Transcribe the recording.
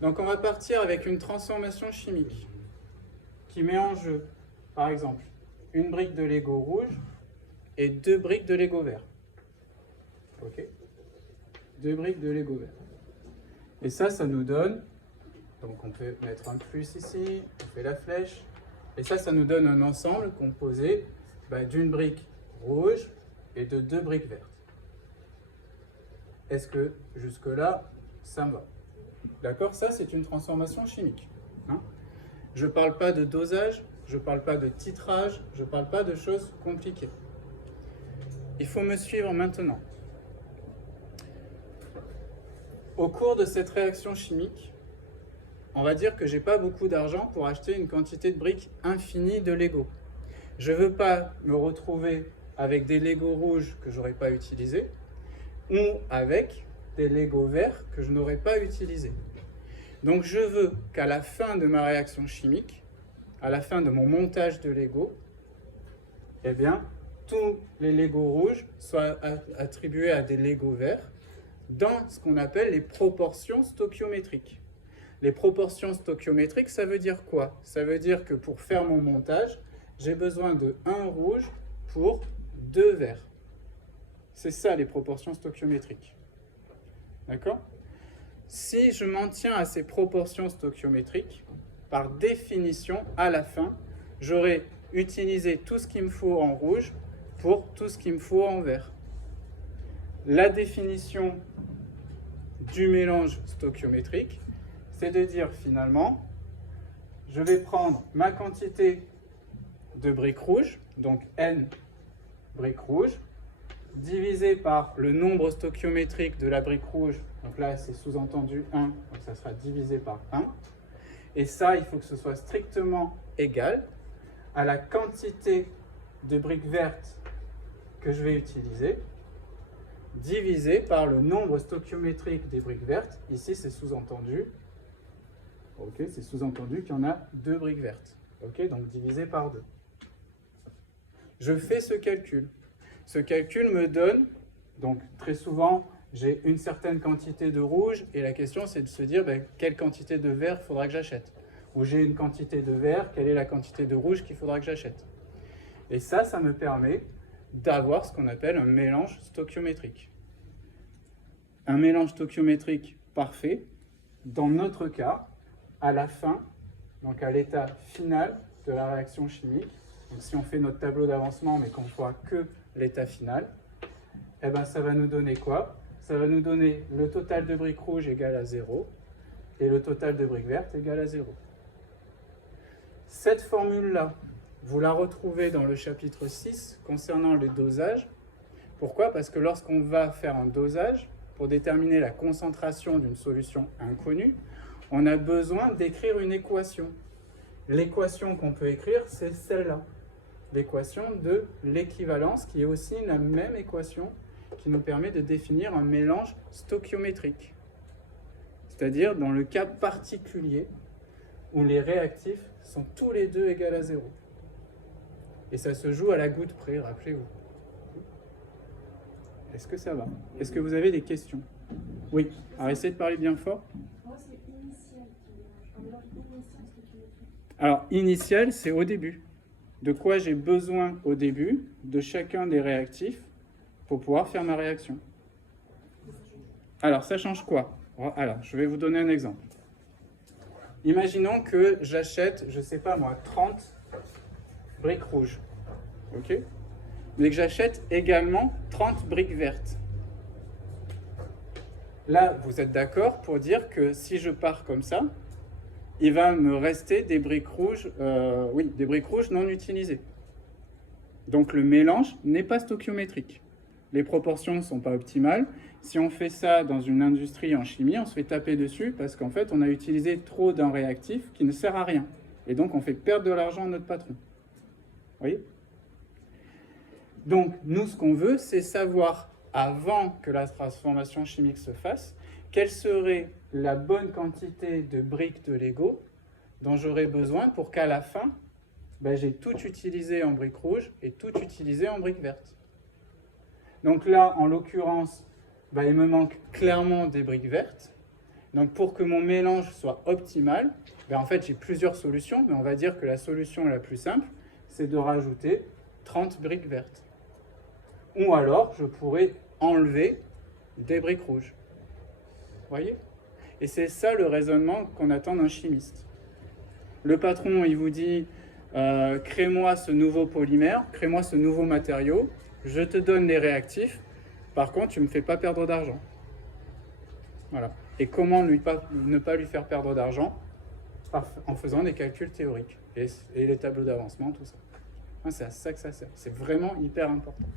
Donc on va partir avec une transformation chimique qui met en jeu, par exemple, une brique de Lego rouge et 2 briques de Lego vert. Ok, 2 briques de Lego vert. Et ça nous donne, donc on peut mettre un plus ici, on fait la flèche, et ça nous donne un ensemble composé d'une brique rouge et de 2 briques vertes. Est-ce que jusque-là, ça me va? D'accord? Ça, c'est une transformation chimique. Hein? Je ne parle pas de dosage, je ne parle pas de titrage, je ne parle pas de choses compliquées. Il faut me suivre maintenant. Au cours de cette réaction chimique, on va dire que je n'ai pas beaucoup d'argent pour acheter une quantité de briques infinie de Lego. Je ne veux pas me retrouver avec des Lego rouges que je n'aurais pas utilisés ou avec des Lego verts que je n'aurais pas utilisés. Donc je veux qu'à la fin de ma réaction chimique, à la fin de mon montage de Lego, eh bien, tous les Lego rouges soient attribués à des Lego verts dans ce qu'on appelle les proportions stoichiométriques. Les proportions stoichiométriques, ça veut dire quoi? Ça veut dire que pour faire mon montage, j'ai besoin de 1 rouge pour 2 verts. C'est ça les proportions stoichiométriques. D'accord? Si je m'en tiens à ces proportions stoichiométriques, par définition, à la fin, j'aurai utilisé tout ce qu'il me faut en rouge pour tout ce qu'il me faut en vert. La définition du mélange stoichiométrique, c'est de dire finalement, je vais prendre ma quantité de briques rouges, donc N briques rouges, divisé par le nombre stoichiométrique de la brique rouge, donc là c'est sous-entendu 1, donc ça sera divisé par 1. Et ça, il faut que ce soit strictement égal à la quantité de briques vertes que je vais utiliser, divisé par le nombre stoichiométrique des briques vertes. Ici, c'est sous-entendu. Ok, c'est sous-entendu qu'il y en a 2 briques vertes. Ok, donc divisé par 2. Je fais ce calcul. Ce calcul me donne, donc très souvent, j'ai une certaine quantité de rouge et la question c'est de se dire quelle quantité de vert faudra que j'achète. Ou j'ai une quantité de vert, quelle est la quantité de rouge qu'il faudra que j'achète. Et ça me permet d'avoir ce qu'on appelle un mélange stoichiométrique. Un mélange stoichiométrique parfait, dans notre cas, à la fin, donc à l'état final de la réaction chimique. Donc si on fait notre tableau d'avancement mais qu'on ne voit que l'état final, eh ben ça va nous donner quoi? Ça va nous donner le total de briques rouges égal à 0 et le total de briques vertes égal à 0. Cette formule-là, vous la retrouvez dans le chapitre 6 concernant les dosages. Pourquoi? Parce que lorsqu'on va faire un dosage, pour déterminer la concentration d'une solution inconnue, on a besoin d'écrire une équation. L'équation qu'on peut écrire, c'est celle-là. L'équation de l'équivalence, qui est aussi la même équation qui nous permet de définir un mélange stoichiométrique. C'est-à-dire dans le cas particulier où les réactifs sont tous les deux égaux à 0. Et ça se joue à la goutte près, rappelez-vous. Est-ce que ça va? Est-ce que vous avez des questions? Oui. Alors essayez de parler bien fort. Moi, c'est initial qui mélange. Un mélange initial stoichiométrique. Alors, initial, c'est au début. De quoi j'ai besoin au début de chacun des réactifs pour pouvoir faire ma réaction. Alors, ça change quoi? Alors, je vais vous donner un exemple. Imaginons que j'achète, je ne sais pas moi, 30 briques rouges. Ok? Mais que j'achète également 30 briques vertes. Là, vous êtes d'accord pour dire que si je pars comme ça, il va me rester des briques rouges, des briques rouges non utilisées. Donc le mélange n'est pas stoichiométrique. Les proportions ne sont pas optimales. Si on fait ça dans une industrie en chimie, on se fait taper dessus parce qu'en fait, on a utilisé trop d'un réactif qui ne sert à rien. Et donc, on fait perdre de l'argent à notre patron. Vous voyez? Donc, nous, ce qu'on veut, c'est savoir, avant que la transformation chimique se fasse, quelle serait la bonne quantité de briques de Lego dont j'aurais besoin pour qu'à la fin, j'ai tout utilisé en briques rouges et tout utilisé en briques vertes. Donc là, en l'occurrence, il me manque clairement des briques vertes. Donc pour que mon mélange soit optimal, en fait j'ai plusieurs solutions, mais on va dire que la solution la plus simple, c'est de rajouter 30 briques vertes. Ou alors je pourrais enlever des briques rouges. Vous voyez? Et c'est ça le raisonnement qu'on attend d'un chimiste. Le patron, il vous dit crée-moi ce nouveau polymère, crée-moi ce nouveau matériau, je te donne les réactifs, par contre tu ne me fais pas perdre d'argent. Voilà. Et comment ne pas lui faire perdre d'argent? En faisant des calculs théoriques et les tableaux d'avancement, tout ça. C'est à ça que ça sert. C'est vraiment hyper important.